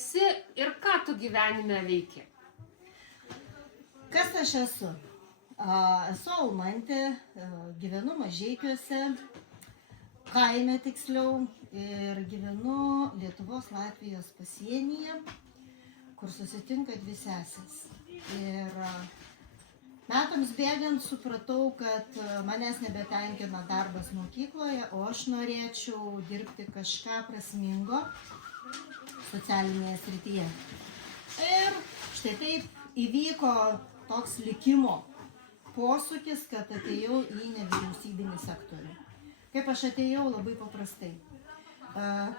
esi ir ką tu gyvenime veiki? Kas aš esu? Esu Almantė, gyvenu Mažeikiuose, kaime tiksliau, ir gyvenu Lietuvos Latvijos pasienyje, kur susitinka dvi sesės. Ir metams bėgant supratau, kad manęs nebetenkina darbas mokykloje, o aš norėčiau dirbti kažką prasmingo socialinėje srityje. Ir štai taip įvyko toks likimo posūkis, kad atėjau į nevyriausybinį sektorių. Kaip aš atėjau? Labai paprastai.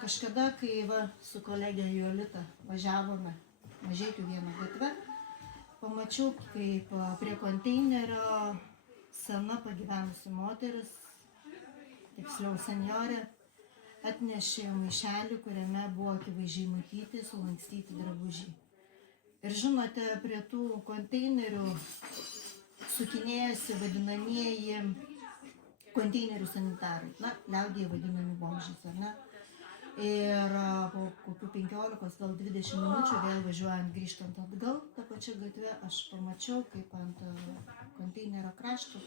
Kažkada, kai su kolegė Jolita važiavome Mažeikių vieną gatvę, pamačiau, kaip prie konteinerio sena pagyvenusi moteris, tiksliau senjorė, atnešė maišelį, kuriame buvo akivaizdžiai matyti sulankstyti drabužiai. Ir žinote, prie tų konteinerių sukinėjasi vadinamieji konteinerių sanitarai, liaudyje vadinami bomžais, ar ne? Ir po kokių 15, gal 20 minučių vėl važiuojant, grįžtant atgal, tą pačią gatvę, aš pamačiau, kaip ant konteinerio krašto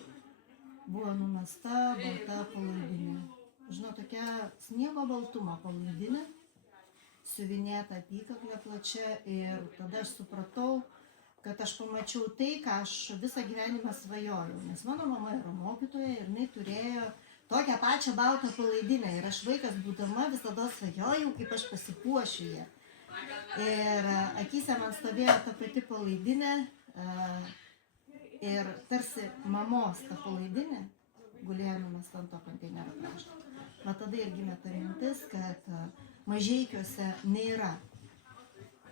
buvo numesta balta palaidinė. Žinau, tokia sniego baltumo palaidinė, siuvinėta apykaklė plačia, ir tada aš supratau, kad aš pamačiau tai, ką aš visą gyvenimą svajojau, nes mano mama yra mokytoja ir jinai turėjo tokią pačią baltą palaidinę, ir aš vaikas būdama visada svajojau, kaip aš pasipuošiu ją. Ir akyse man stovėjo ta pati palaidinė, ir tarsi mamos ta palaidinė gulėjo numesta ant to konteinerio krašto. Bet tada ir gimė ta mintis, kad Mažeikiuose nėra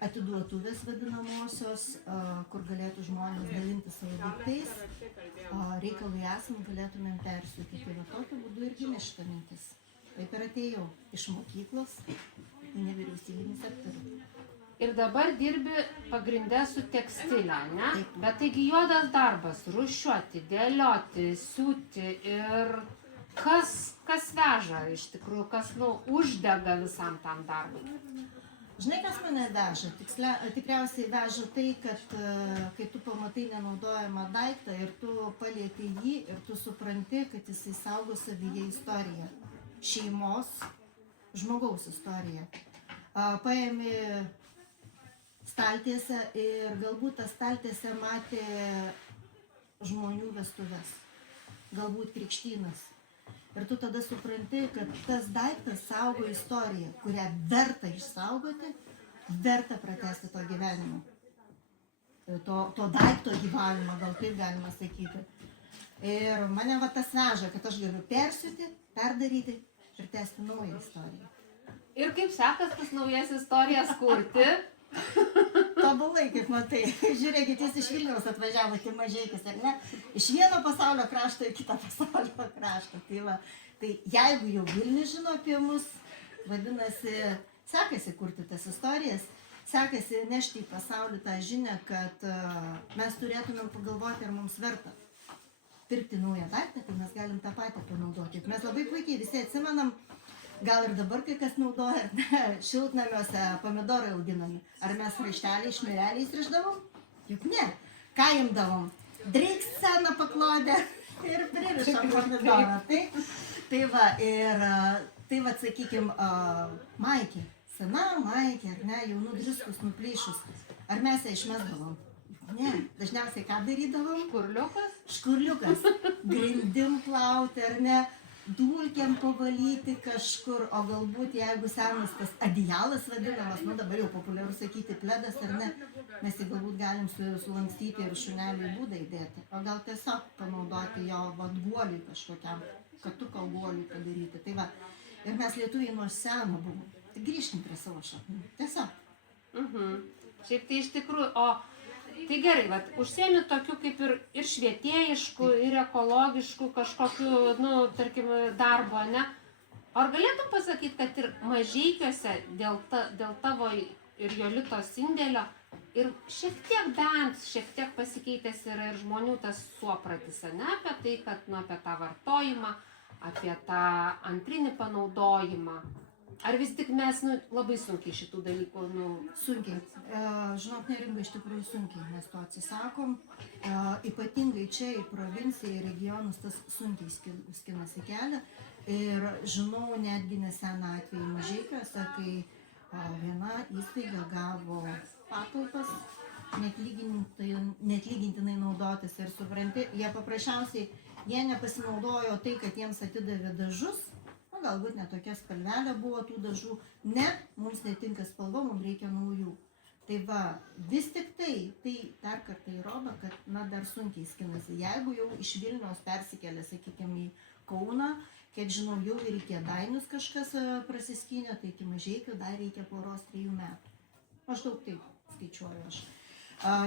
atiduotuvės vadinamosios, kur galėtų žmonės dalinti savo daiktais, reikalui esant galėtumėm persiūti. Tai va tokiu būdu ir gimė šita mintis. Taip ir atėjau iš mokyklos į nevyriausybinį sektorių. Ir dabar dirbi pagrindę su tekstilė, ne? Taip. Bet taigi juodas darbas, rūšiuoti, dėlioti, siūti ir kas veža iš tikrųjų, kas uždega visam tam darbui? Žinai, kas mane veža? Tikriausiai veža tai, kad kai tu pamatai nenaudojamą daiktą ir tu palieti jį ir tu supranti, kad jisai saugo savyje istoriją. Šeimos, žmogaus istoriją. Paėmi staltiesę ir galbūt tą staltiesę matė žmonių vestuves, galbūt krikštynas. Ir tu tada supranti, kad tas daiktas saugo istoriją, kurią verta išsaugoti, verta pratęsti to gyvenimo. To daikto gyvavimą, gal taip galima sakyti. Ir mane tas veža, kad aš galiu persiūti, perdaryti ir tęsti naują istoriją. Ir kaip sekas tas naujas istorijas kurti? Tobulai, kaip matai. Žiūrėkit, jūs iš Vilniaus atvažiavote į Mažeikius, ar ne? Iš vieno pasaulio krašto į kitą pasaulio kraštą. Tai jeigu jau Vilnius žino apie mus, vadinasi, sekasi kurti tas istorijas, sekasi nešti į pasaulį tą žinią, kad mes turėtumėm pagalvoti, ar mums verta pirkti naują daiktą, tai mes galim tą patį panaudoti. Mes labai puikiai visi atsimenam, gal ir dabar kai kas naudoja, šiltnamiuose pomidorai auginami. Ar mes raišteliai šmireliais rišdavom? Juk ne. Ką imdavom? Dreiks seną paklodę ir pririšam pomidorą. Tai va, sakykim, maikė. Sena maikė, ar ne, jau nudriskus, nuplyšus. Ar mes ją išmesdavom? Ne. Dažniausiai ką darydavom? Škurliukas? Škurliukas. Grindim plauti, ar ne? Dulkiam pavalyti kažkur, o galbūt jeigu senas tas adijalas vadinamas, dabar jau populiaru sakyti pledas, ar ne, mes jį galbūt galim sulankstyti ir šuneliui būdą įdėti, o gal tiesiog panaudoti jo guoliui kažkokiam, katuko guoliui padaryti. Tai va, ir mes lietuviai nuo seno buvom, tai grįžkim prie savo šaknų, tiesiog. Šiaip tai iš tikrųjų, tai gerai, užsiemi tokiu kaip ir švietėjišku, ir ekologišku kažkokiu, tarkim, darbo, ne? Ar galėtum pasakyti, kad ir Mažeikiuose dėl tavo ir Jolitos indėlio ir šiek tiek pasikeitęs yra ir žmonių tas suopratis, ne? Apie tai, kad, apie tą vartojimą, apie tą antrinį panaudojimą. Ar vis tik mes labai sunkiai šitų dalykų, Sunkiai. Žinok, Neringa, iš tikrųjų sunkiai mes to atsisakom. Ypatingai čia į provinciją, į regionus tas sunkiai skinasi kelią. Ir žinau netgi neseną atvejį Mažeikiuose, kai viena įstaiga gavo patalpas neatlygintinai naudotis ir supranti, jie paprasčiausiai, jie nepasinaudojo tai, kad jiems atidavė dažus, galbūt netokia spalvelė buvo tų dažų, ne, mums netinka spalva, mums reikia naujų. Tai va, vis tik tai dar kartą įrodo, kad dar sunkiai skinasi. Jeigu jau iš Vilniaus persikėlė, sakykime, į Kauną, kiek žinau, jau ir iki Kėdainius kažkas prasiskynė, tai iki Mažeikių dar reikia 2-3 metų. Maždaug taip skaičiuoju aš.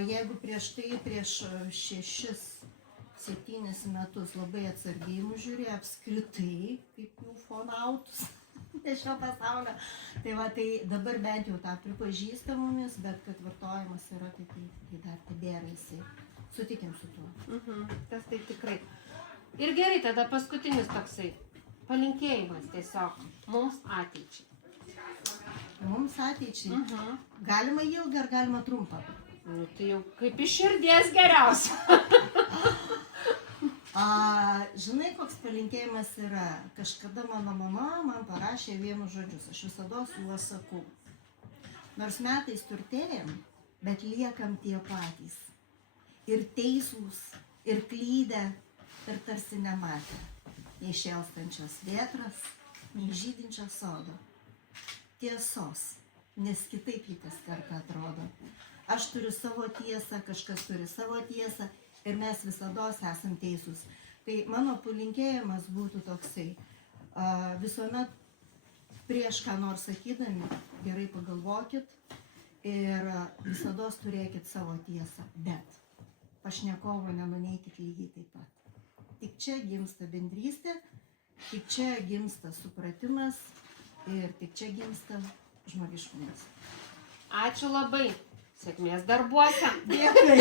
Jeigu prieš 6-7 metus labai atsargiai mus žiūrėjo apskritai, kaip jų fonautus iš šio pasaulio. Tai dabar bent jau tą pripažįsta mumis, bet kad vartojimas yra, tai dar tebėra jisai. Sutikim su tuo. Tas tai tikrai. Ir gerai, tada paskutinis toksai palinkėjimas tiesiog mums ateičiai. Mums ateičiai. Galima ilgą ar galima trumpą? Tai jau kaip iš širdies geriausia. Žinai, koks palinkėjimas yra? Kažkada mano mama man parašė vienus žodžius, aš visada juos sakau. Nors metais turtėjam, bet liekam tie patys. Ir teisūs, ir klydę, ir tarsi nematę. Nei šėlstančios vėtras, nei žydinčios sodo. Tiesos, nes kitaip jį kas kartą atrodo. Aš turiu savo tiesą, kažkas turi savo tiesą. Ir mes visados esam teisūs. Tai mano palinkėjimas būtų toksai. Visuomet prieš ką nors sakydami, gerai pagalvokit ir visados turėkit savo tiesą. Bet pašnekovo nenuneikit lygiai taip pat. Tik čia gimsta bendrystė, tik čia gimsta supratimas ir tik čia gimsta žmogiškumas. Ačiū labai. Sėkmės darbuose. Dėkui.